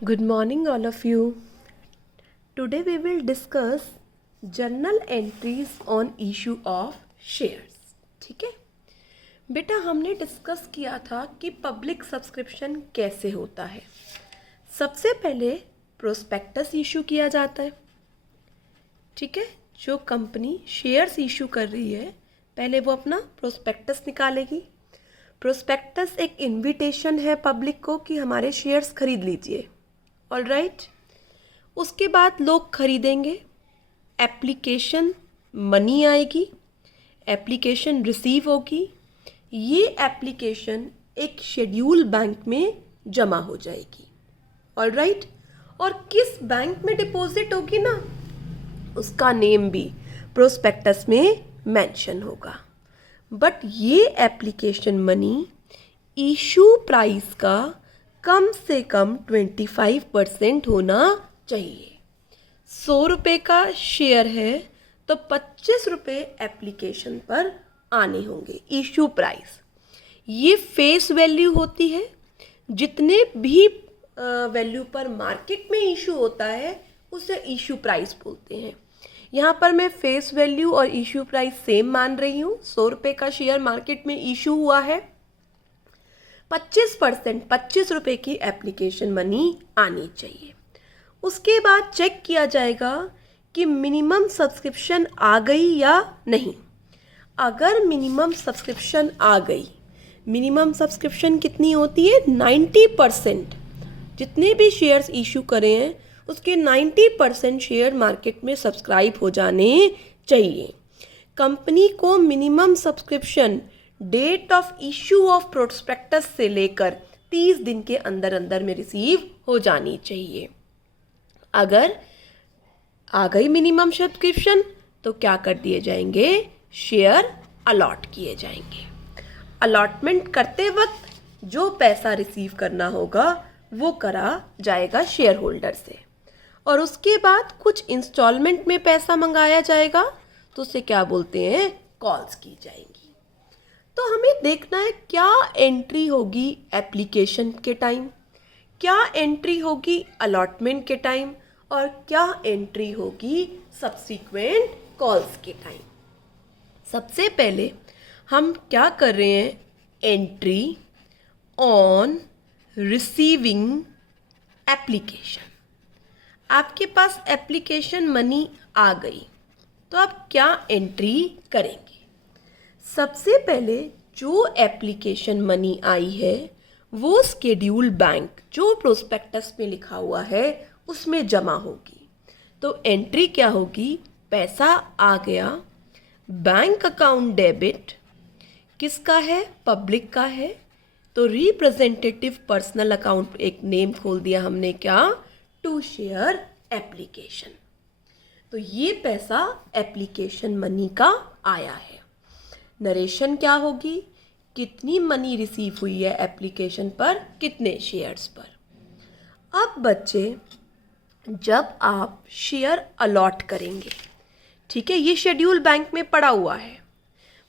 Good morning, all of you. Today we will discuss journal entries on issue of shares. ठीक है बेटा, हमने discuss किया था कि पब्लिक सब्सक्रिप्शन कैसे होता है। सबसे पहले प्रोस्पेक्टस इशू किया जाता है। ठीक है, जो कंपनी शेयर्स इशू कर रही है पहले वो अपना प्रोस्पेक्टस निकालेगी। प्रोस्पेक्टस एक इनविटेशन है पब्लिक को कि हमारे शेयर्स खरीद लीजिए। ऑल राइट, उसके बाद लोग खरीदेंगे, एप्लीकेशन मनी आएगी, एप्लीकेशन रिसीव होगी, ये एप्लीकेशन एक शेड्यूल बैंक में जमा हो जाएगी। ऑल राइट, और किस बैंक में डिपॉजिट होगी ना, उसका नेम भी प्रोस्पेक्टस में मेंशन होगा। बट ये एप्लीकेशन मनी इशू प्राइस का कम से कम 25% होना चाहिए। 100 रुपये का शेयर है तो 25 रुपये एप्लीकेशन पर आने होंगे इशू प्राइस। ये फेस वैल्यू होती है, जितने भी वैल्यू पर मार्केट में इशू होता है उसे इशू प्राइस बोलते हैं। यहाँ पर मैं फेस वैल्यू और इशू प्राइस सेम मान रही हूँ। 100 रुपये का शेयर मार्केट में इशू हुआ है, 25 रुपये की एप्लीकेशन मनी आनी चाहिए। उसके बाद चेक किया जाएगा कि मिनिमम सब्सक्रिप्शन आ गई या नहीं। अगर मिनिमम सब्सक्रिप्शन आ गई, मिनिमम सब्सक्रिप्शन कितनी होती है? 90%। जितने भी शेयर्स इशू करे हैं उसके 90% शेयर मार्केट में सब्सक्राइब हो जाने चाहिए। कंपनी को minimum subscription date of issue of prospectus से लेकर 30 दिन के अंदर अंदर में रिसीव हो जानी चाहिए। अगर आ गई मिनिमम सब्सक्रिप्शन तो क्या कर दिए जाएंगे? शेयर अलॉट किए जाएंगे। अलॉटमेंट करते वक्त जो पैसा रिसीव करना होगा वो करा जाएगा शेयर होल्डर से, और उसके बाद कुछ इंस्टॉलमेंट में पैसा मंगाया जाएगा तो उसे क्या बोलते हैं? कॉल्स की जाएंगी। तो हमें देखना है क्या एंट्री होगी एप्लीकेशन के टाइम, क्या एंट्री होगी अलॉटमेंट के टाइम, और क्या एंट्री होगी सब्सिक्वेंट कॉल्स के टाइम। सबसे पहले हम क्या कर रहे हैं? Entry on receiving application. आपके पास एप्लीकेशन मनी आ गई तो आप क्या एंट्री करेंगे? सबसे पहले जो एप्लीकेशन मनी आई है वो शेड्यूल बैंक जो प्रोस्पेक्टस में लिखा हुआ है उसमें जमा होगी। तो एंट्री क्या होगी? पैसा आ गया, बैंक अकाउंट डेबिट, किसका है? पब्लिक का है, तो रिप्रेजेंटेटिव पर्सनल अकाउंट एक नेम खोल दिया हमने, क्या? To share application. तो ये पैसा एप्लीकेशन मनी का आया है। नरेशन क्या होगी? कितनी मनी रिसीव हुई है एप्लीकेशन पर, कितने शेयर्स पर। अब बच्चे, जब आप शेयर अलॉट करेंगे, ठीक है, ये शेड्यूल बैंक में पड़ा हुआ है,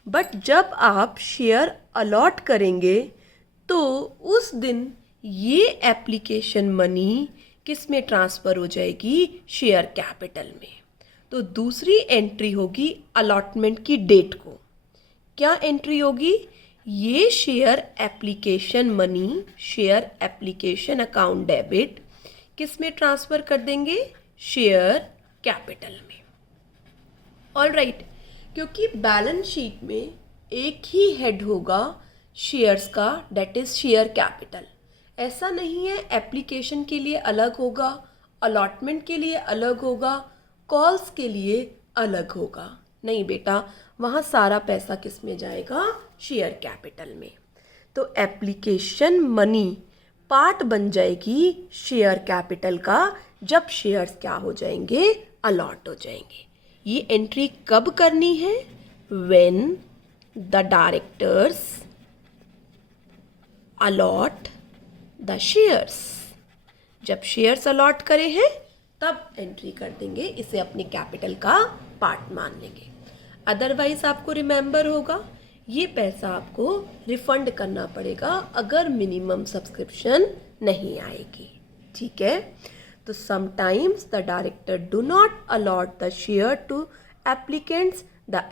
बट जब आप शेयर अलॉट करेंगे तो उस दिन ये एप्लीकेशन मनी किस में ट्रांसफ़र हो जाएगी? शेयर कैपिटल में। तो दूसरी एंट्री होगी अलॉटमेंट की डेट को। क्या एंट्री होगी? ये share application money, share application account debit किस में ट्रांसफ़र कर देंगे? शेयर कैपिटल में। ऑल राइट, क्योंकि बैलेंस शीट में एक ही हेड होगा शेयर्स का, डेट इज़ शेयर कैपिटल। ऐसा नहीं है एप्लीकेशन के लिए अलग होगा, अलॉटमेंट के लिए अलग होगा, कॉल्स के लिए अलग होगा। नहीं बेटा, वहाँ सारा पैसा किस में जाएगा? शेयर कैपिटल में। तो एप्लीकेशन मनी पार्ट बन जाएगी शेयर कैपिटल का जब शेयर्स क्या हो जाएंगे? अलॉट हो जाएंगे। ये एंट्री कब करनी है? When the directors allot the shares. जब शेयर्स अलॉट करे हैं तब एंट्री कर देंगे, इसे अपने कैपिटल का पार्ट मान लेंगे। अदरवाइज आपको रिमेंबर होगा ये पैसा आपको रिफंड करना पड़ेगा अगर मिनिमम सब्सक्रिप्शन नहीं आएगी। ठीक है, तो sometimes the director do not allot the share to applicants, the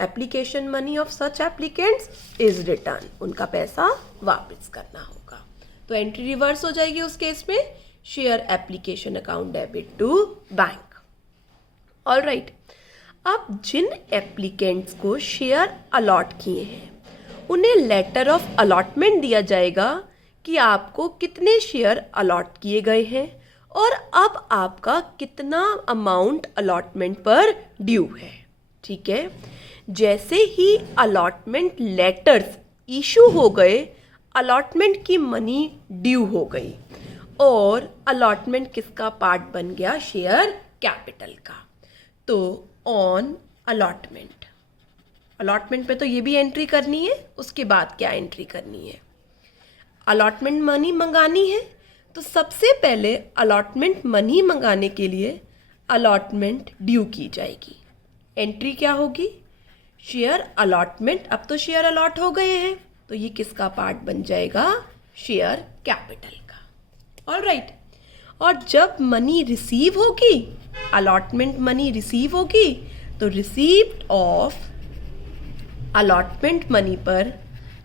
application money of such applicants is return, उनका पैसा वापस करना होगा। तो एंट्री रिवर्स हो जाएगी उस केस में, share application account debit to bank. All right, अब जिन एप्लीकेंट्स को शेयर अलॉट किए हैं उन्हें लेटर ऑफ अलॉटमेंट दिया जाएगा कि आपको कितने शेयर अलॉट किए गए हैं और अब आपका कितना अमाउंट अलॉटमेंट पर ड्यू है। ठीक है, जैसे ही अलॉटमेंट लेटर्स इशू हो गए, अलॉटमेंट की मनी ड्यू हो गई और अलॉटमेंट किसका पार्ट बन गया? शेयर कैपिटल का। तो ऑन अलॉटमेंट, अलॉटमेंट पे तो ये भी एंट्री करनी है, उसके बाद क्या एंट्री करनी है? अलॉटमेंट मनी मंगानी है, तो सबसे पहले अलॉटमेंट मनी मंगाने के लिए अलॉटमेंट ड्यू की जाएगी। एंट्री क्या होगी? Share allotment. अब तो शेयर अलॉट हो गए हैं, तो ये किसका पार्ट बन जाएगा? शेयर कैपिटल का। ऑल राइट, और जब मनी रिसीव होगी, अलॉटमेंट मनी रिसीव होगी, तो रिसीप्ट ऑफ अलॉटमेंट मनी पर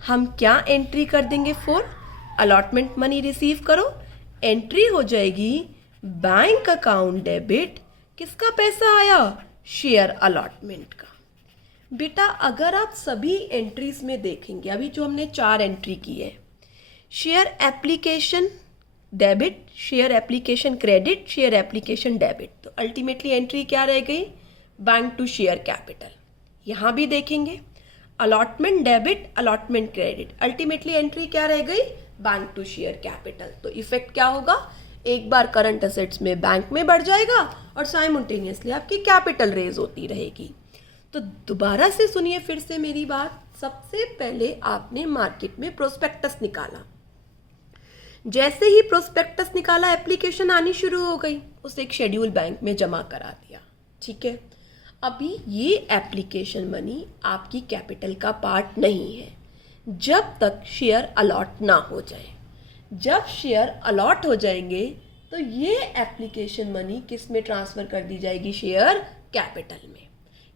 हम क्या एंट्री कर देंगे? फॉर अलॉटमेंट मनी रिसीव करो, एंट्री हो जाएगी बैंक अकाउंट डेबिट। किसका पैसा आया? शेयर अलॉटमेंट का। बेटा अगर आप सभी एंट्रीज में देखेंगे, अभी जो हमने 4 एंट्री की है, share application debit, share application credit, share application debit, तो अल्टीमेटली एंट्री क्या रह गई? Bank to share capital. यहाँ भी देखेंगे allotment debit, allotment credit, ultimately entry क्या रह गई? Bank to share capital. तो इफेक्ट क्या होगा? एक बार करंट असेट्स में बैंक में बढ़ जाएगा और साइमल्टेनियसली आपकी कैपिटल रेज होती रहेगी। तो दोबारा से सुनिए फिर से मेरी बात। सबसे पहले आपने मार्केट में प्रोस्पेक्टस निकाला, जैसे ही प्रोस्पेक्टस निकाला एप्लीकेशन आनी शुरू हो गई, उसे एक शेड्यूल बैंक में जमा करा दिया। ठीक है, अभी ये एप्लीकेशन मनी आपकी कैपिटल का पार्ट नहीं है जब तक शेयर अलॉट ना हो जाए। जब शेयर अलॉट हो जाएंगे तो ये एप्लीकेशन मनी किस में ट्रांसफ़र कर दी जाएगी? शेयर कैपिटल में।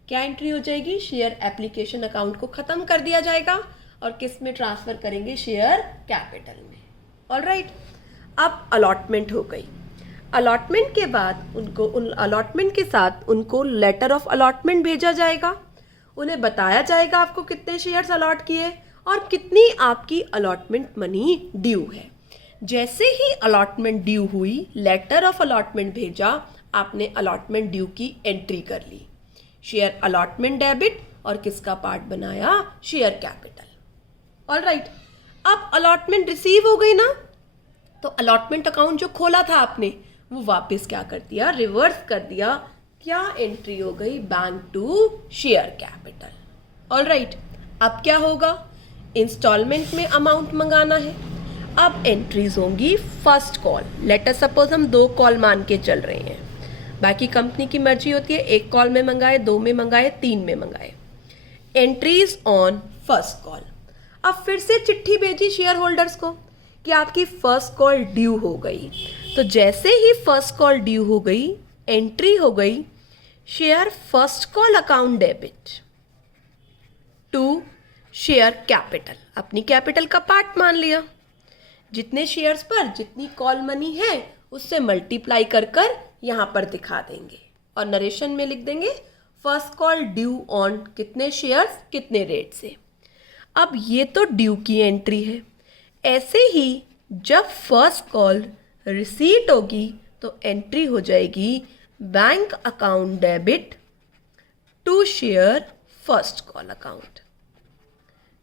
क्या एंट्री हो जाएगी? शेयर एप्लीकेशन अकाउंट को ख़त्म कर दिया जाएगा और किस में ट्रांसफ़र करेंगे? शेयर कैपिटल में। ऑल राइट, अब अलॉटमेंट हो गई। अलॉटमेंट के बाद उनको उन अलॉटमेंट के साथ उनको लेटर ऑफ अलॉटमेंट भेजा जाएगा। उन्हें बताया जाएगा आपको कितने शेयर्स अलॉट किए और कितनी आपकी अलॉटमेंट मनी ड्यू है। जैसे ही अलॉटमेंट ड्यू हुई, लेटर ऑफ अलॉटमेंट भेजा, आपने अलॉटमेंट ड्यू की एंट्री कर ली, शेयर अलॉटमेंट डेबिट, और किसका पार्ट बनाया? Share capital. ऑल राइट, अब अलॉटमेंट रिसीव हो गई ना, तो अलॉटमेंट अकाउंट जो खोला था आपने वो वापस क्या कर दिया? रिवर्स कर दिया। क्या एंट्री हो गई? Bank to share capital. All right, अब क्या होगा? इंस्टॉलमेंट में अमाउंट मंगाना है। अब एंट्रीज होंगी फर्स्ट कॉल। लेटर सपोज हम 2 कॉल मान के चल रहे हैं, बाकी कंपनी की मर्जी होती है, 1 कॉल में मंगाए, 2 में मंगाए, 3 में मंगाए। Entries on first call. अब फिर से चिट्ठी भेजी शेयर होल्डर्स को कि आपकी फर्स्ट कॉल ड्यू हो गई। तो जैसे ही फर्स्ट कॉल ड्यू हो गई, एंट्री हो गई share first call account debit to share capital. अपनी कैपिटल का पार्ट मान लिया, जितने शेयर्स पर जितनी कॉल मनी है उससे मल्टीप्लाई कर कर यहाँ पर दिखा देंगे और नरेशन में लिख देंगे फर्स्ट कॉल ड्यू ऑन कितने शेयर्स कितने रेट से। अब ये तो ड्यू की एंट्री है। ऐसे ही जब फर्स्ट कॉल रिसीट होगी तो एंट्री हो जाएगी bank account debit to share first call account,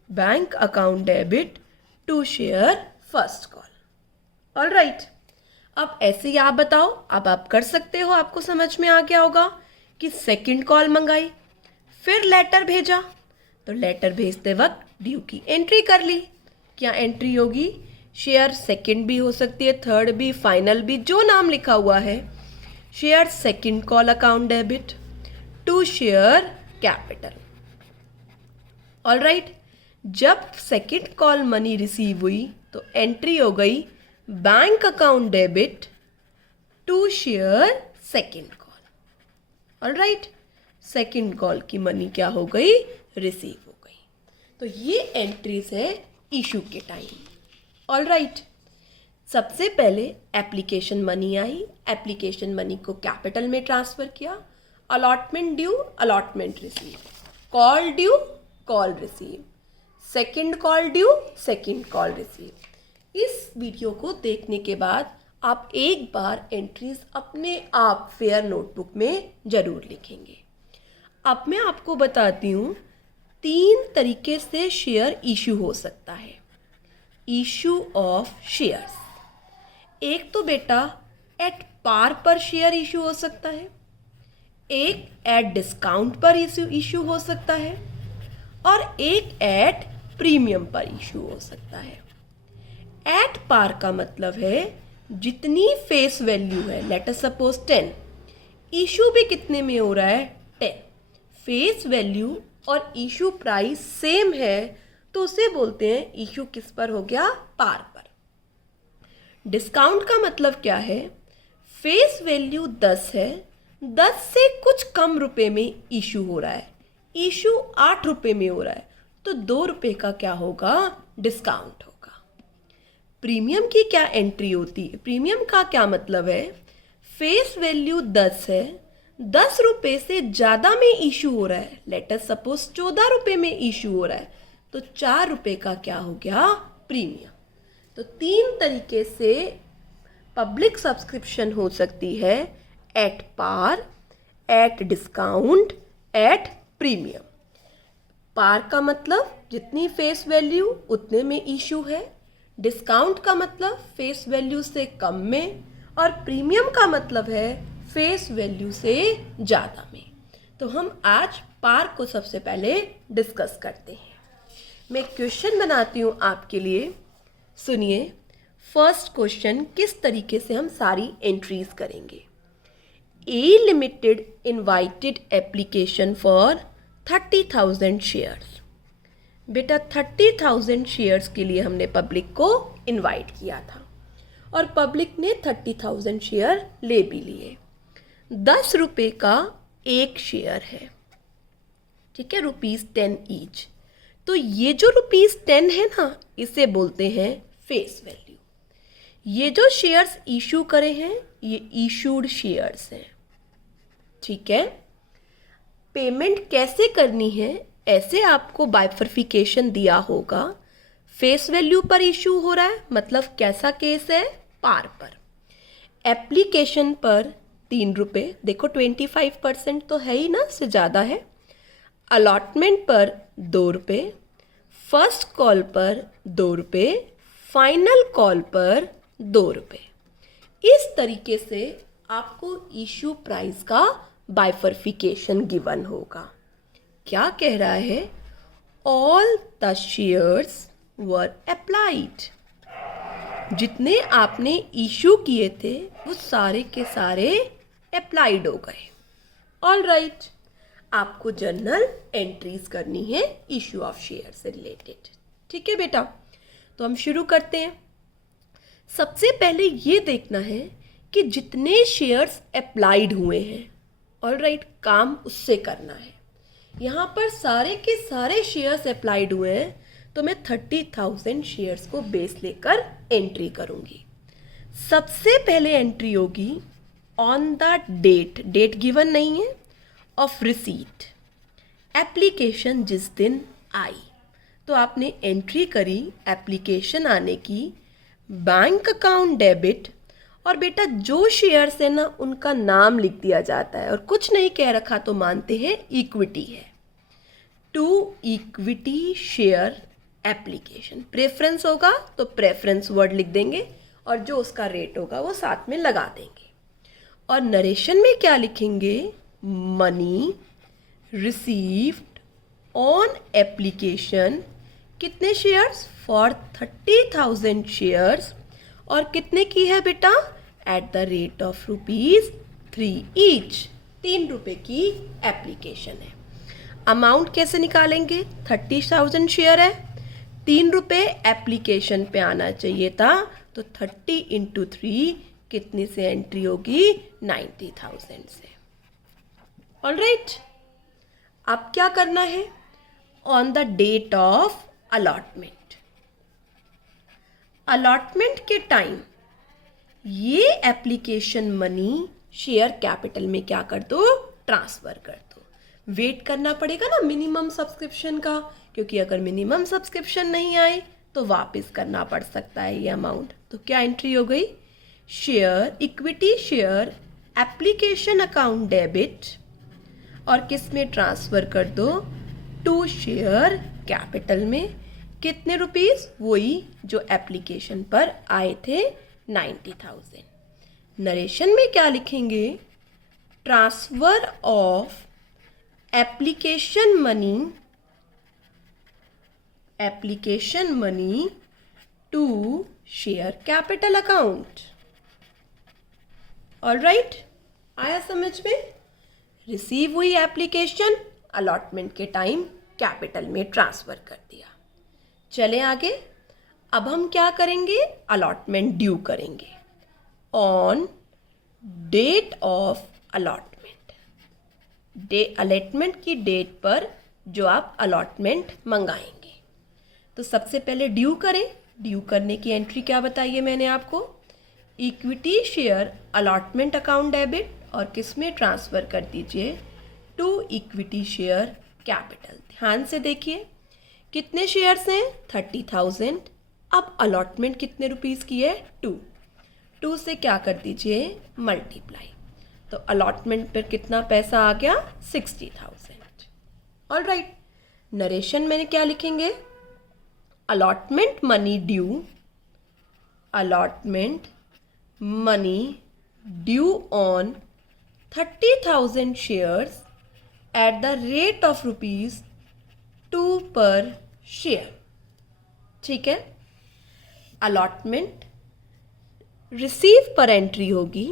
bank account debit to share first call. All right, अब ऐसे ही आप बताओ, अब आप कर सकते हो, आपको समझ में आ गया होगा कि सेकंड कॉल मंगाई, फिर लेटर भेजा, तो लेटर भेजते वक्त ड्यू की एंट्री कर ली। क्या एंट्री होगी? शेयर सेकंड भी हो सकती है, थर्ड भी, फाइनल भी, जो नाम लिखा हुआ है, share second call account debit to share capital. All right, जब सेकंड कॉल मनी रिसीव हुई तो एंट्री हो गई bank account debit to share second call. All right, second call की मनी क्या हो गई, रिसीव हो गई। तो ये एंट्रीज है इशू के टाइम। ऑलराइट, सबसे पहले application money I, application money को कैपिटल में ट्रांसफर किया, allotment due, allotment receive, call due, call receive, second call due, second call receive. इस वीडियो को देखने के बाद आप एक बार एंट्रीज अपने आप फेयर नोटबुक में जरूर लिखेंगे। अब मैं आपको बताती हूँ 3 तरीके से शेयर इशू हो सकता है। इशू ऑफ शेयर्स, एक तो बेटा एट पार पर शेयर इशू हो सकता है, एक एट डिस्काउंट पर इशू हो सकता है, और एक एट प्रीमियम पर इशू हो सकता है। एट पार का मतलब है जितनी फेस वैल्यू है, लेट अस सपोज 10, इशू भी कितने में हो रहा है, 10। फेस वैल्यू और इशू प्राइस सेम है तो उसे बोलते हैं इशू किस पर हो गया, पार पर। डिस्काउंट का मतलब क्या है, फेस वैल्यू 10 है, 10 से कुछ कम रुपए में इशू हो रहा है, इशू 8 रुपए में हो रहा है, तो 2 रुपए का क्या होगा, डिस्काउंट होगा। प्रीमियम की क्या एंट्री होती है, प्रीमियम का क्या मतलब है, फेस वैल्यू 10 है, 10 रुपए से ज़्यादा में इशू हो रहा है, लेट अस सपोज 14 रुपए में इशू हो रहा है, तो 4 रुपए का क्या हो गया, प्रीमियम। तो 3 तरीके से पब्लिक सब्सक्रिप्शन हो सकती है, at par, at discount, at premium. Par का मतलब जितनी फेस वैल्यू उतने में इशू है, डिस्काउंट का मतलब फेस वैल्यू से कम में, और प्रीमियम का मतलब है फेस वैल्यू से ज़्यादा में। तो हम आज पार को सबसे पहले डिस्कस करते हैं। मैं क्वेश्चन बनाती हूँ आपके लिए, सुनिए। फर्स्ट क्वेश्चन, किस तरीके से हम सारी एंट्रीज करेंगे। A limited invited application for 30,000 shares. बेटा 30,000 शेयर्स के लिए हमने पब्लिक को इनवाइट किया था और पब्लिक ने 30,000 शेयर ले भी लिए। 10 रुपये का एक शेयर है, ठीक है, ₹10 ईच। तो ये जो ₹10 है ना, इसे बोलते हैं फेस वैल्यू। ये जो शेयर्स इशू करे हैं ये इशूड शेयर्स हैं, ठीक है। पेमेंट कैसे करनी है, ऐसे आपको बाइफर्फिकेशन दिया होगा। फेस वैल्यू पर इशू हो रहा है, मतलब कैसा केस है, पार पर। एप्लीकेशन पर 3 रुपये, देखो 25% तो है ही ना, से ज़्यादा है। अलॉटमेंट पर 2 रुपये, फर्स्ट कॉल पर 2 रुपये, फाइनल कॉल पर 2 रुपये। इस तरीके से आपको इशू प्राइस का बाइफर्फिकेशन गिवन होगा। क्या कह रहा है, all the shares were applied. जितने आपने इशू किए थे वो सारे के सारे अप्लाइड हो गए। ऑलराइट, आपको जर्नल एंट्रीज करनी है इशू ऑफ शेयर से रिलेटेड, ठीक है बेटा। तो हम शुरू करते हैं। सबसे पहले ये देखना है कि जितने शेयर्स अप्लाइड हुए हैं, ऑलराइट, काम उससे करना है। यहाँ पर सारे के सारे शेयर्स अप्लाइड हुए हैं, तो मैं 30,000 शेयर्स को बेस लेकर एंट्री करूँगी। सबसे पहले एंट्री होगी on the date, date given नहीं है, ऑफ रिसीट, एप्लीकेशन जिस दिन आई। तो आपने एंट्री करी एप्लीकेशन आने की, बैंक अकाउंट डेबिट, और बेटा जो शेयर्स है ना उनका नाम लिख दिया जाता है, और कुछ नहीं कह रखा तो मानते हैं इक्विटी है। To equity share application, preference होगा तो प्रेफरेंस वर्ड लिख देंगे, और जो उसका रेट होगा वो साथ में लगा देंगे। और नरेशन में क्या लिखेंगे, मनी रिसीव्ड ऑन एप्लीकेशन, कितने शेयर्स, फॉर 30,000 शेयर्स, और कितने की है बेटा, eight the rate of ₹3 each, 3 रुपये की एप्लीकेशन है। अमाउंट कैसे निकालेंगे, 30,000 शेयर है, 3 रुपये एप्लीकेशन पे आना चाहिए था, तो 30 इंटू 3 कितने से एंट्री होगी? 90,000 से। ऑलराइट, अब क्या करना है? On the date of allotment, allotment के टाइम ये एप्लीकेशन मनी शेयर कैपिटल में क्या कर दो? ट्रांसफर कर दो। वेट करना पड़ेगा ना मिनिमम सब्सक्रिप्शन का, क्योंकि अगर मिनिमम सब्सक्रिप्शन नहीं आए तो वापस करना पड़ सकता है ये अमाउंट। तो क्या एंट्री हो गई? Share, equity share application account debit, और किस में ट्रांसफर कर दो? टू शेयर कैपिटल में। कितने रुपीस? वही जो एप्लीकेशन पर आए थे, 90,000। नरेशन में क्या लिखेंगे? Transfer of application money to share capital account. All right, आया समझ में? रिसीव हुई एप्लीकेशन, अलॉटमेंट के टाइम कैपिटल में ट्रांसफर कर दिया। चले आगे। अब हम क्या करेंगे? अलॉटमेंट ड्यू करेंगे on date of allotment. Allotment की डेट पर जो आप अलॉटमेंट मंगाएंगे। तो सबसे पहले ड्यू करें। ड्यू करने की एंट्री क्या बताइए मैंने आपको? Equity share allotment account debit, और किस में ट्रांसफ़र कर दीजिए? To equity share capital. ध्यान से देखिए, कितने शेयर्स हैं? 30,000। अब अलॉटमेंट कितने रुपीस की है? 2 से क्या कर दीजिए? मल्टीप्लाई। तो अलॉटमेंट पर कितना पैसा आ गया? 60,000। ऑलराइट, नरेशन में क्या लिखेंगे? Allotment money due, allotment money due on 30,000 shares at the rate of ₹2 per share. ठीक है, अलॉटमेंट रिसीव पर एंट्री होगी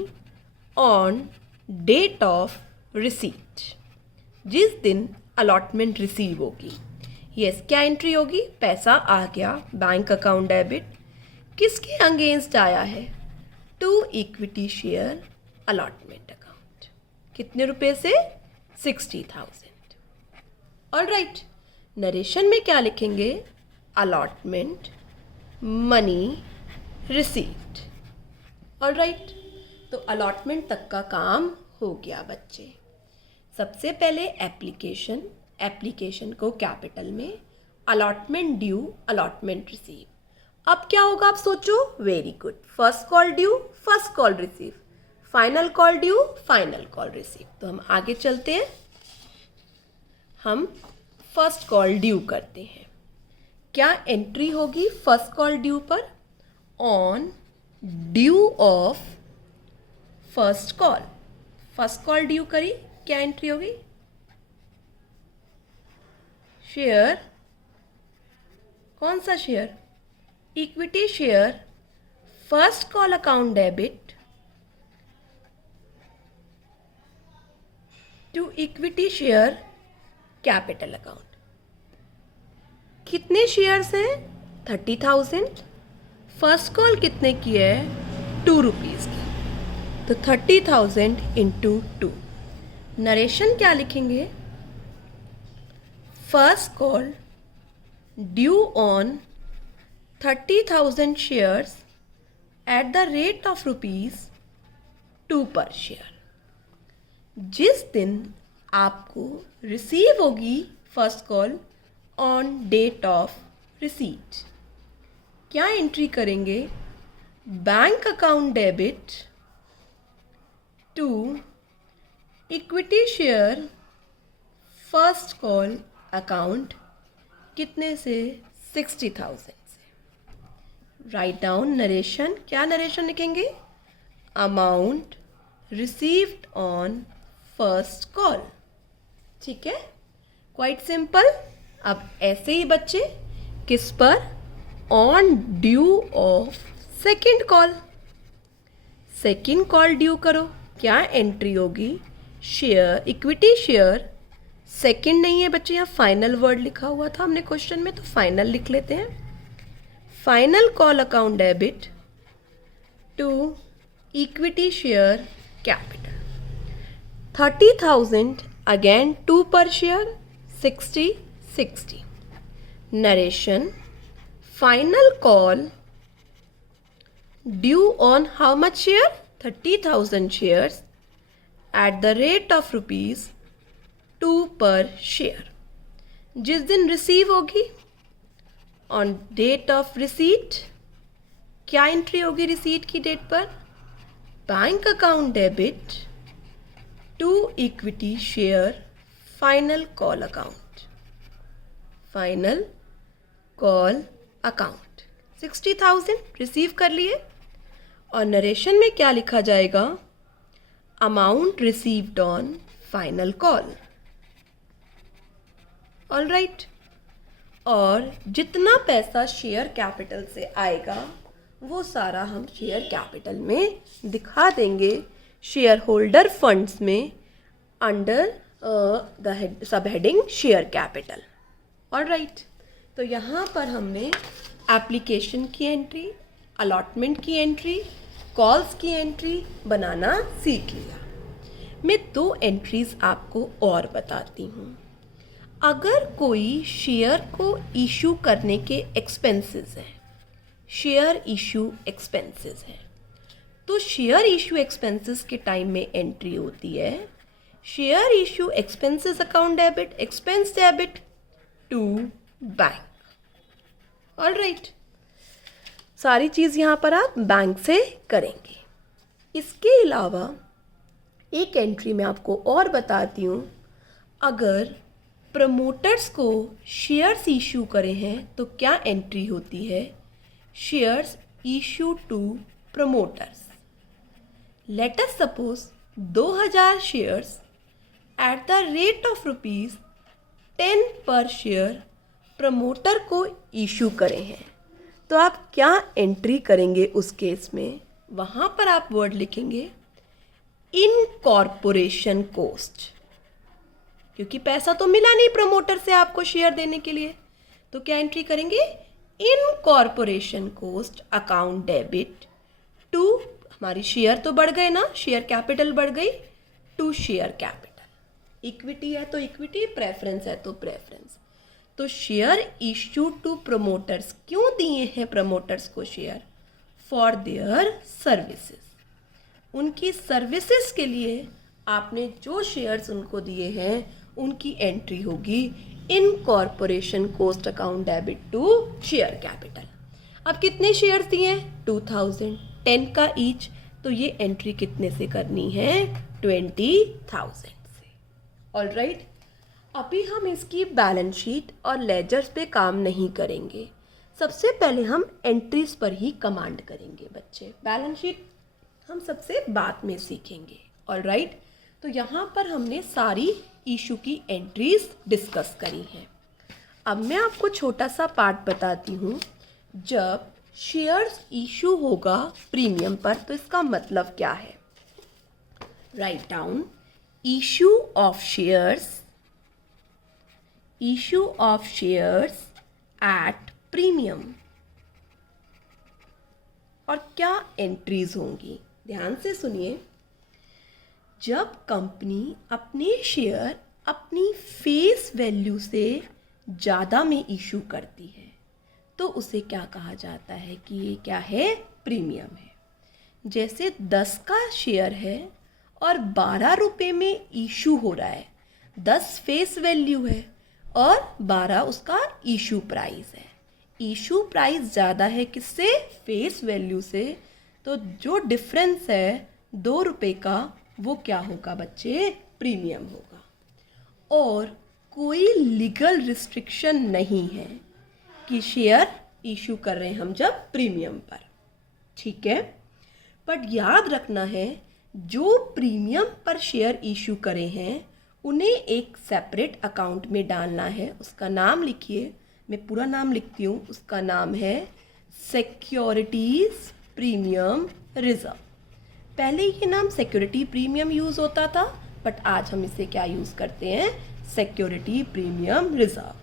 ऑन डेट ऑफ रिसीट, जिस दिन अलॉटमेंट रिसीव होगी। यस, क्या एंट्री होगी? पैसा आ गया बैंक अकाउंट डेबिट, किसके अगेंस्ट आया है? To equity share allotment account. कितने रुपए से? 60,000। ऑलराइट, नरेशन में क्या लिखेंगे? Allotment money received. ऑलराइट, तो अलॉटमेंट तक का काम हो गया बच्चे। सबसे पहले एप्लीकेशन को कैपिटल में, अलॉटमेंट ड्यू, अलॉटमेंट रिसीव। अब क्या होगा आप सोचो? Very good. First call due, first call receive, final call due, final call receive. तो हम आगे चलते हैं, हम फर्स्ट कॉल ड्यू करते हैं। क्या एंट्री होगी फर्स्ट कॉल ड्यू पर? On due of first call due करी, क्या एंट्री होगी? शेयर, कौन सा शेयर? Equity share first call account debit to equity share capital account. कितने शेयर्स हैं? 30,000। फर्स्ट कॉल कितने की है? 2 रुपीज़ की। तो 30,000 इंटू 2। नरेशन क्या लिखेंगे? First call due on 30,000 shares at the rate of ₹2 per share. जिस दिन आपको रिसीव होगी first call on date of receipt, क्या एंट्री करेंगे? Bank account debit to equity share first call account, कितने से? 60,000 से। Write down narration. क्या नरेशन लिखेंगे? Amount received on first call. ठीक है, क्वाइट सिंपल। अब ऐसे ही बच्चे किस पर? On due of second call. Second call due करो, क्या एंट्री होगी? शेयर, इक्विटी शेयर, सेकेंड नहीं है बच्चे, यहाँ फाइनल वर्ड लिखा हुआ था हमने क्वेश्चन में, तो फाइनल लिख लेते हैं। Final call account debit to equity share capital. 30,000 again 2 per share, 60. Narration: final call due on how much share? 30,000 shares at the rate of rupees 2 per share. जिस दिन रिसीव होगी, ऑन डेट ऑफ रिसीट, क्या entry होगी receipt की date पर? Bank account debit to equity share final call account. Final call account 60,000 receive कर लिए. और नरेशन में क्या लिखा जाएगा? Amount received on final call. All right. और जितना पैसा शेयर कैपिटल से आएगा वो सारा हम शेयर कैपिटल में दिखा देंगे, शेयर होल्डर फंड्स में, under the sub heading share capital. All right. तो यहाँ पर हमने एप्लीकेशन की एंट्री, अलॉटमेंट की एंट्री, कॉल्स की एंट्री बनाना सीख लिया. मैं 2 एंट्रीज आपको और बताती हूँ. अगर कोई शेयर को इशू करने के एक्सपेंसेस हैं, शेयर इशू एक्सपेंसेस हैं, तो शेयर इशू एक्सपेंसेस के टाइम में एंट्री होती है share issue expenses account debit, expense debit to bank. All right. सारी चीज़ यहाँ पर आप बैंक से करेंगे. इसके अलावा एक एंट्री मैं आपको और बताती हूँ. अगर प्रमोटर्स को शेयर्स इशू करे हैं तो क्या एंट्री होती है? Shares issue to promoters. Let us suppose 2000 shares at the rate of rupees 10 per share promoter को इशू करे हैं, तो आप क्या एंट्री करेंगे उस केस में? वहाँ पर आप वर्ड लिखेंगे इनकॉर्पोरेशन कोस्ट, क्योंकि पैसा तो मिला नहीं प्रमोटर से आपको शेयर देने के लिए. तो क्या एंट्री करेंगे? Incorporation cost account debit to, हमारी शेयर तो बढ़ गए ना, शेयर कैपिटल बढ़ गई, टू शेयर कैपिटल. इक्विटी है तो इक्विटी, प्रेफरेंस है तो प्रेफरेंस. तो शेयर इश्यू टू प्रमोटर्स. क्यों दिए हैं प्रमोटर्स को शेयर? For their services. उनकी सर्विसेज के लिए आपने जो शेयर्स उनको दिए हैं उनकी एंट्री होगी incorporation cost account debit to share capital. अब कितने शेयर्स दिए हैं? 2000, 10 का ईच. तो ये एंट्री कितने से करनी है? 20,000 से. All right. अभी हम इसकी बैलेंस शीट और लेजर्स पे काम नहीं करेंगे. सबसे पहले हम एंट्रीज पर ही कमांड करेंगे बच्चे. बैलेंस शीट हम सबसे बाद में सीखेंगे. All right. तो यहाँ पर हमने सारी इशू की एंट्रीज डिस्कस करी हैं. अब मैं आपको छोटा सा पार्ट बताती हूँ. जब शेयर्स इशू होगा प्रीमियम पर तो इसका मतलब क्या है? Write down issue of shares, issue of shares at premium. और क्या एंट्रीज होंगी? ध्यान से सुनिए. जब कंपनी अपने शेयर अपनी फेस वैल्यू से ज़्यादा में इशू करती है तो उसे क्या कहा जाता है कि ये क्या है? प्रीमियम है. जैसे 10 का शेयर है और 12 रुपये में इशू हो रहा है. 10 फेस वैल्यू है और 12 उसका इशू प्राइस है. इशू प्राइस ज़्यादा है किससे? फेस वैल्यू से. तो जो डिफरेंस है 2 रुपये का वो क्या होगा बच्चे? प्रीमियम होगा. और कोई लीगल रिस्ट्रिक्शन नहीं है कि शेयर इशू कर रहे हैं हम जब प्रीमियम पर. ठीक है. बट याद रखना है जो प्रीमियम पर शेयर इशू करे हैं उन्हें एक सेपरेट अकाउंट में डालना है. उसका नाम लिखिए. मैं पूरा नाम लिखती हूँ. उसका नाम है सिक्योरिटीज प्रीमियम रिजर्व. पहले ये नाम सिक्योरिटी प्रीमियम यूज़ होता था बट आज हम इसे क्या यूज़ करते हैं? Security premium reserve.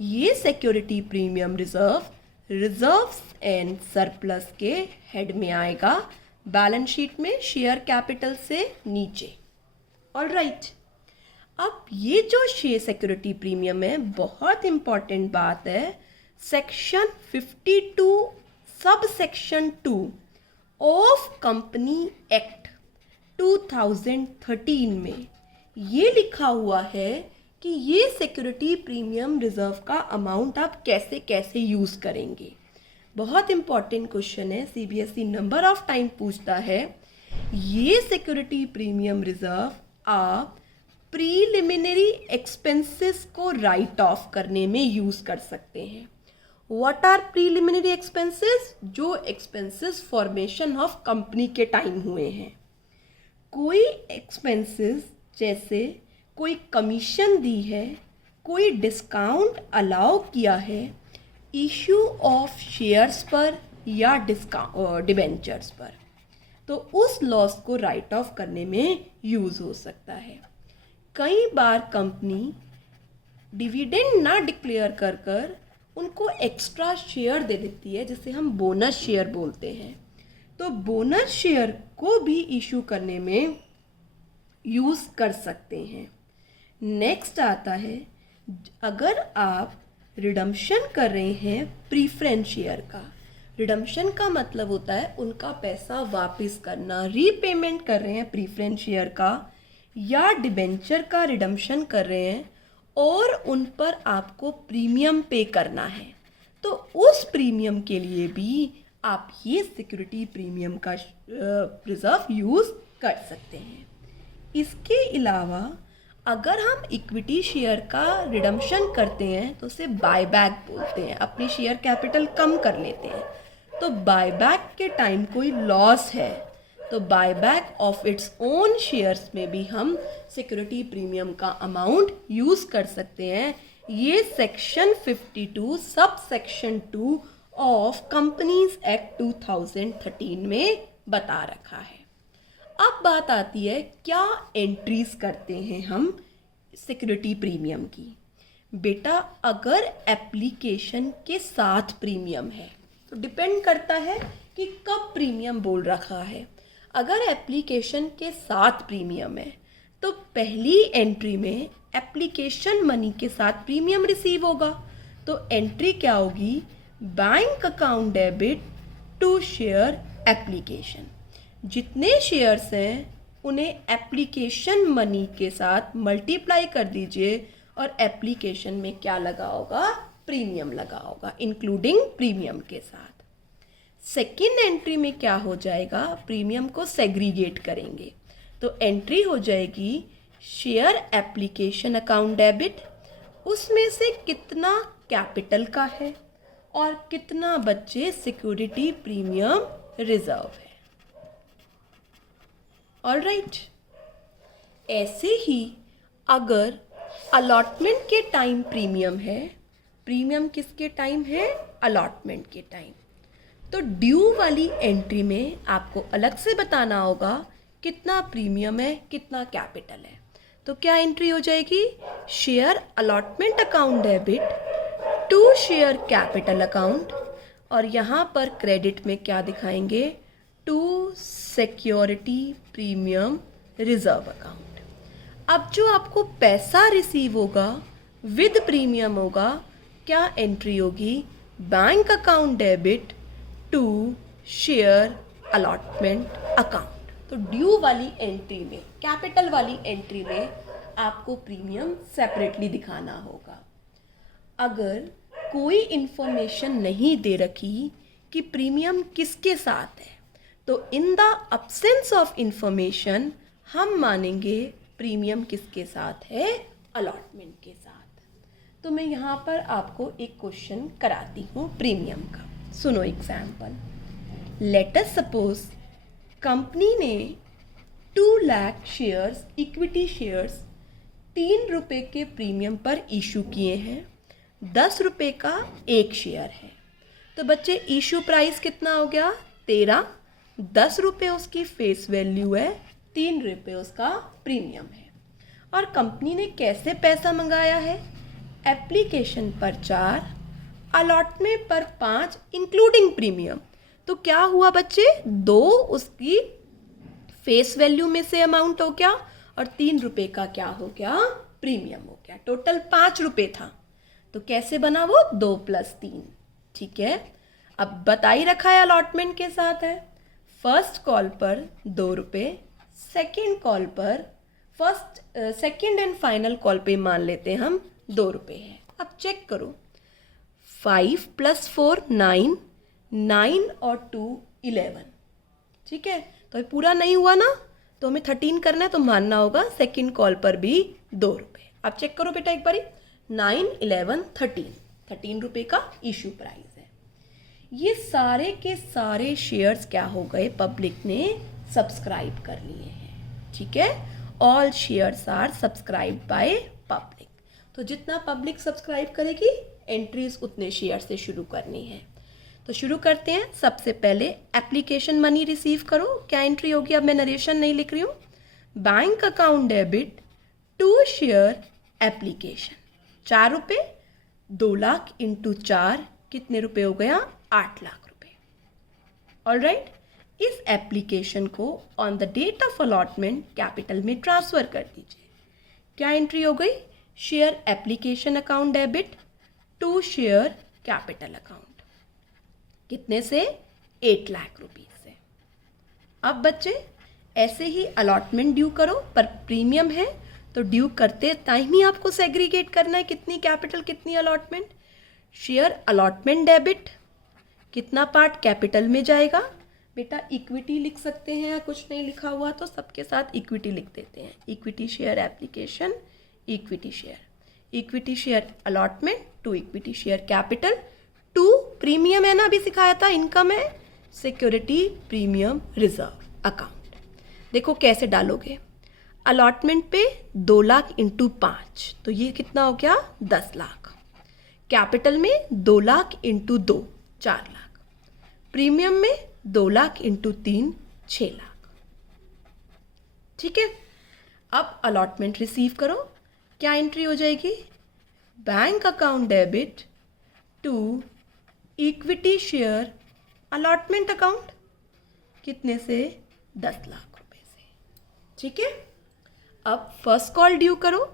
ये security premium reserve reserves and surplus के हेड में आएगा बैलेंस शीट में शेयर कैपिटल से नीचे। ऑलराइट, अब ये जो शेयर सिक्योरिटी प्रीमियम है, बहुत इंपॉर्टेंट बात है, section 52 sub section 2 of company act 2013 में ये लिखा हुआ है कि ये सिक्योरिटी प्रीमियम रिजर्व का अमाउंट आप कैसे कैसे यूज़ करेंगे। बहुत इंपॉर्टेंट क्वेश्चन है, सीबीएसई नंबर ऑफ टाइम पूछता है। ये सिक्योरिटी प्रीमियम रिजर्व आप प्रीलिमिनरी एक्सपेंसेस को राइट ऑफ करने में यूज़ कर सकते हैं। What are preliminary expenses? जो एक्सपेंसेस फॉर्मेशन ऑफ कंपनी के टाइम हुए हैं। कोई एक्सपेंसेस जैसे कोई कमीशन दी है, कोई डिस्काउंट अलाउ किया है इशू ऑफ शेयर्स पर या डिबेंचर्स पर, तो उस लॉस को राइट ऑफ करने में यूज़ हो सकता है। कई बार कंपनी डिविडेंड ना डिक्लेयर कर कर उनको एक्स्ट्रा शेयर दे देती है, जिसे हम बोनस शेयर बोलते हैं। तो बोनस शेयर को भी इशू करने में यूज़ कर सकते हैं। नेक्स्ट आता है, अगर आप रिडम्पशन कर रहे हैं प्रीफरेंस शेयर का। रिडम्पशन का मतलब होता है उनका पैसा वापस करना, रीपेमेंट कर रहे हैं प्रीफरेंस शेयर का, या डिबेंचर का रिडम्पशन कर रहे हैं और उन पर आपको प्रीमियम पे करना है, तो उस प्रीमियम के लिए भी आप ये सिक्योरिटी प्रीमियम का रिजर्व यूज़ कर सकते हैं। इसके अलावा अगर हम इक्विटी शेयर का रिडम्पशन करते हैं तो उसे बायबैक बोलते हैं, अपनी शेयर कैपिटल कम कर लेते हैं। तो बायबैक के टाइम कोई लॉस है तो buyback of its own shares में भी हम सिक्योरिटी प्रीमियम का अमाउंट यूज़ कर सकते हैं। ये section 52 sub section 2 of companies act 2013 में बता रखा है। अब बात आती है क्या एंट्रीज करते हैं हम सिक्योरिटी प्रीमियम की। बेटा अगर एप्लीकेशन के साथ प्रीमियम है तो डिपेंड करता है कि कब प्रीमियम बोल रखा है। अगर एप्लीकेशन के साथ प्रीमियम है तो पहली एंट्री में एप्लीकेशन मनी के साथ प्रीमियम रिसीव होगा। तो एंट्री क्या होगी? Bank account debit to share application. जितने शेयर्स हैं उन्हें एप्लीकेशन मनी के साथ मल्टीप्लाई कर दीजिए और एप्लीकेशन में क्या लगा होगा? प्रीमियम लगा होगा, इंक्लूडिंग प्रीमियम के साथ। सेकेंड एंट्री में क्या हो जाएगा? प्रीमियम को सेग्रीगेट करेंगे तो एंट्री हो जाएगी शेयर एप्लीकेशन अकाउंट डेबिट। उसमें से कितना कैपिटल का है और कितना बच्चे सिक्योरिटी प्रीमियम रिजर्व है। ऑलराइट, ऐसे ही अगर अलॉटमेंट के टाइम प्रीमियम है, प्रीमियम किसके टाइम है? अलॉटमेंट के टाइम, तो ड्यू वाली एंट्री में आपको अलग से बताना होगा कितना प्रीमियम है, कितना कैपिटल है। तो क्या एंट्री हो जाएगी? Share allotment account debit to share capital account, और यहाँ पर क्रेडिट में क्या दिखाएंगे? To security premium reserve account. अब जो आपको पैसा रिसीव होगा विद प्रीमियम होगा, क्या एंट्री होगी? Bank account debit to share allotment account. तो ड्यू वाली एंट्री में, कैपिटल वाली एंट्री में आपको प्रीमियम सेपरेटली दिखाना होगा। अगर कोई इंफॉर्मेशन नहीं दे रखी कि प्रीमियम किसके साथ है, तो in the absence of information हम मानेंगे प्रीमियम किसके साथ है? अलॉटमेंट के साथ। तो मैं यहाँ पर आपको एक क्वेश्चन कराती हूँ प्रीमियम का। सुनो example. Late us suppose company ने 2 लाख शेयर्स, इक्विटी शेयर्स 3 रुपये के प्रीमियम पर इशू किए हैं। 10 रुपये का एक शेयर है। तो बच्चे इशू प्राइस कितना हो गया? 13। 10 रुपये उसकी फेस वैल्यू है, 3 रुपये उसका प्रीमियम है। और कंपनी ने कैसे पैसा मंगाया है? एप्लीकेशन पर 4, अलॉटमेंट पर 5 इंक्लूडिंग प्रीमियम। तो क्या हुआ बच्चे, 2 उसकी फेस वैल्यू में से अमाउंट हो गया और 3 रुपए का क्या हो गया, प्रीमियम हो गया। टोटल 5 रुपए था, तो कैसे बना वो, 2 + 3। ठीक है, अब बताई रखा है अलॉटमेंट के साथ है। फर्स्ट कॉल पर 2 रुपए, सेकेंड कॉल पर सेकेंड एंड फाइनल कॉल पे मान लेते हैं हम 2 रुपए है। अब चेक करो, 5 + 4 9, 9 और 2 11। ठीक है, तो ये पूरा नहीं हुआ ना, तो हमें 13 करना है, तो मानना होगा सेकेंड कॉल पर भी 2 रुपए। अब चेक करो बेटा एक बारी, 9 11 13 रुपए का इशू प्राइस है। ये सारे के सारे शेयर्स क्या हो गए, पब्लिक ने सब्सक्राइब कर लिए हैं। ठीक है, all shares are subscribe by public. तो जितना पब्लिक सब्सक्राइब करेगी, एंट्रीज उतने शेयर से शुरू करनी है। तो शुरू करते हैं। सबसे पहले एप्लीकेशन मनी रिसीव करो। क्या एंट्री होगी, अब मैं नरेशन नहीं लिख रही हूँ। Bank account debit to share application, 4 रुपये, 2 लाख इंटू 4 कितने रुपए हो गया, 8 लाख रुपए। ऑलराइट, इस एप्लीकेशन को on the date of allotment capital में ट्रांसफर कर दीजिए। क्या एंट्री हो गई, share application account debit to share capital account, कितने से, 8 लाख रुपीज से। अब बच्चे ऐसे ही अलॉटमेंट ड्यू करो, पर प्रीमियम है तो ड्यू करते टाइम ही आपको सेग्रीगेट करना है कितनी कैपिटल कितनी अलॉटमेंट। शेयर अलॉटमेंट डेबिट, कितना पार्ट कैपिटल में जाएगा, बेटा इक्विटी लिख सकते हैं, कुछ नहीं लिखा हुआ तो सबके साथ इक्विटी लिख देते हैं। Equity share application, equity share allotment to equity share capital to premium है ना, अभी सिखाया था, इनकम है, सिक्योरिटी प्रीमियम रिजर्व अकाउंट। देखो कैसे डालोगे, अलॉटमेंट पे 2 लाख इंटू 5, तो ये कितना हो गया, 10 लाख। कैपिटल में 2 लाख इंटू 2, 4 लाख। प्रीमियम में 2 लाख इंटू 3, 6 लाख। ठीक है, अब अलॉटमेंट रिसीव करो। क्या एंट्री हो जाएगी, bank account debit to equity share allotment account, कितने से, 10 लाख रुपए से। ठीक है, अब फर्स्ट कॉल ड्यू करो।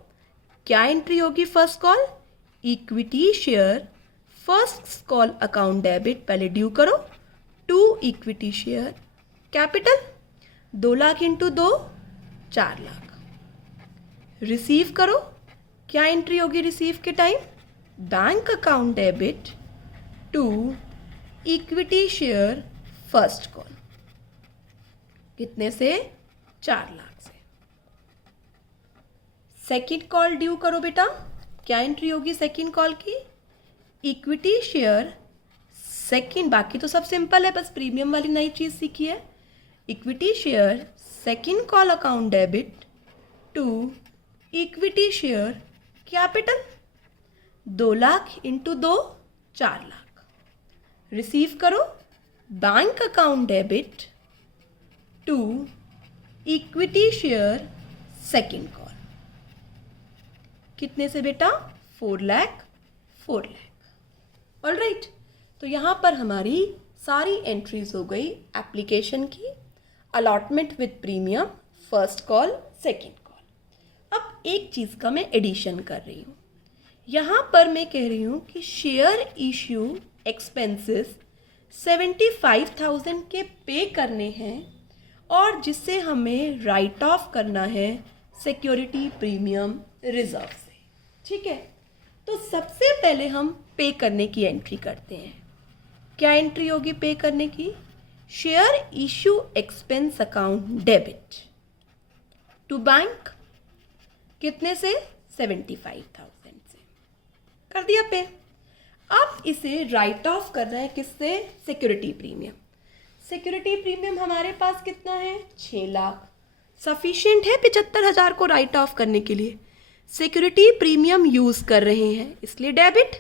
क्या एंट्री होगी first call, equity share first call account debit, पहले ड्यू करो, to equity share capital, 2 lakh into 2, 4 lakh. Receive करो। क्या एंट्री होगी रिसीव के time, bank account debit to equity share first call, कितने से, 4 लाख से। सेकंड कॉल ड्यू करो बेटा। क्या एंट्री होगी सेकंड कॉल की, इक्विटी शेयर सेकंड, बाकी तो सब सिंपल है, बस प्रीमियम वाली नई चीज सीखी है। Equity share second call account debit to equity share capital, 2 lakh into 2, 4 lakh. Receive करो। Bank account debit to equity share second call, कितने से बेटा, 4 लाख। ऑलराइट, तो यहाँ पर हमारी सारी एंट्रीज हो गई एप्लीकेशन की, allotment with premium, first call, second call. अब एक चीज़ का मैं एडिशन कर रही हूँ, यहाँ पर मैं कह रही हूँ कि शेयर इश्यू एक्सपेंसेस 75,000 के पे करने हैं और जिससे हमें राइट ऑफ करना है सिक्योरिटी प्रीमियम रिजर्व से। ठीक है, तो सबसे पहले हम पे करने की एंट्री करते हैं। क्या एंट्री होगी पे करने की, share issue expense account debit to bank, कितने से, 75,000 से। कर दिया पे। अब इसे राइट ऑफ करना है किससे, सिक्योरिटी प्रीमियम। सिक्योरिटी प्रीमियम हमारे पास कितना है, 6 लाख। सफिशिएंट है 75,000 को राइट ऑफ करने के लिए। सिक्योरिटी प्रीमियम यूज कर रहे हैं इसलिए debit,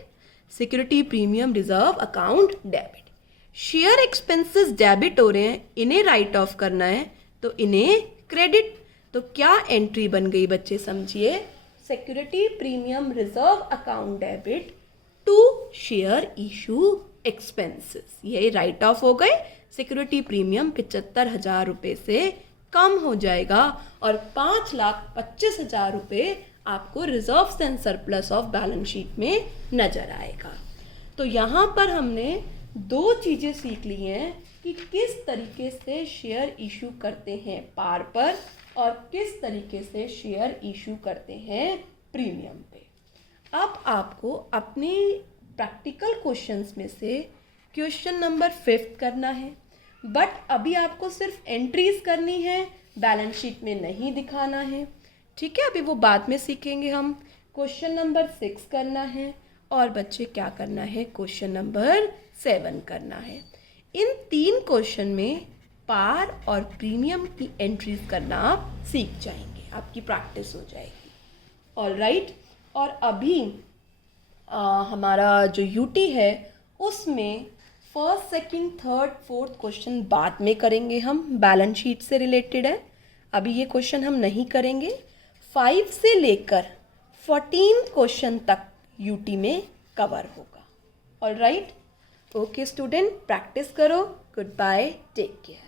security premium reserve account debit. Share expenses debit हो रहे हैं, इन्हें राइट ऑफ करना है तो इन्हें क्रेडिट। तो क्या एंट्री बन गई बच्चे समझिए, security premium reserve account debit to share issue expenses, ये राइट ऑफ हो गए। सिक्योरिटी प्रीमियम 75,000 रुपये से कम हो जाएगा और 5,25,000 रुपये आपको reserves and surplus of balance sheet में नजर आएगा। तो यहाँ पर हमने दो चीज़ें सीख ली हैं कि किस तरीके से शेयर इशू करते हैं पार पर और किस तरीके से शेयर इशू करते हैं प्रीमियम पे। अब आपको अपने प्रैक्टिकल क्वेश्चंस में से क्वेश्चन नंबर 5 करना है, बट अभी आपको सिर्फ एंट्रीज करनी है, बैलेंस शीट में नहीं दिखाना है, ठीक है। अभी वो बाद में सीखेंगे हम। क्वेश्चन नंबर 6 करना है और बच्चे क्या करना है, क्वेश्चन नंबर 7 करना है। इन 3 क्वेश्चन में पार और प्रीमियम की एंट्रीज करना आप सीख जाएंगे, आपकी प्रैक्टिस हो जाएगी। ऑलराइट, और अभी हमारा जो यूटी है उसमें first, second, third, fourth question बाद में करेंगे हम, बैलेंस शीट से रिलेटेड है, अभी ये क्वेश्चन हम नहीं करेंगे। 5 से लेकर 14 क्वेश्चन तक यूटी में कवर होगा। ऑलराइट, ओके स्टूडेंट, प्रैक्टिस करो। Good bye, take care.